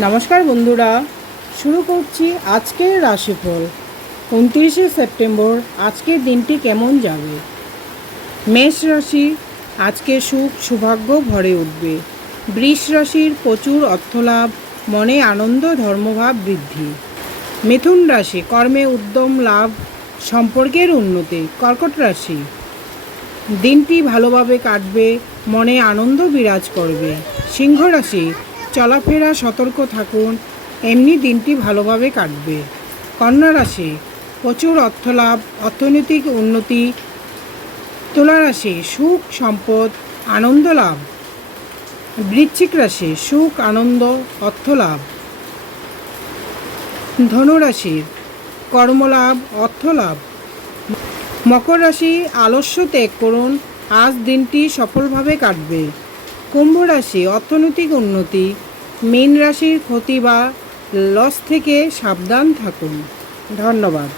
নমস্কার বন্ধুরা, শুরু করছি আজকের রাশিফল। 29শে সেপ্টেম্বর আজকের দিনটি কেমন যাবে। মেষ রাশি, আজকে সুখ সৌভাগ্য ভরে উঠবে। বৃষ রাশির প্রচুর অর্থলাভ, মনে আনন্দ, ধর্মভাব বৃদ্ধি। মিথুন রাশি, কর্মে উদ্যম লাভ, সম্পর্কের উন্নতি। কর্কট রাশি, দিনটি ভালোভাবে কাটবে, মনে আনন্দ বিরাজ করবে। সিংহ রাশি, চলাফেরা সতর্ক থাকুন, এমনি দিনটি ভালোভাবে কাটবে। কন্যা রাশি, প্রচুর অর্থলাভ, অর্থনৈতিক উন্নতি। তুলা রাশি, সুখ সম্পদ আনন্দ লাভ। বৃশ্চিক রাশি, সুখ আনন্দ অর্থলাভ। ধনু রাশি, কর্মলাভ অর্থলাভ। মকর রাশি, আলস্য ত্যাগ করুন, আজ দিনটি সফলভাবে কাটবে। কুম্ভ রাশি, অর্থনৈতিক উন্নতি। মীন রাশির ক্ষতি বা লস থেকে সাবধান থাকুন। ধন্যবাদ।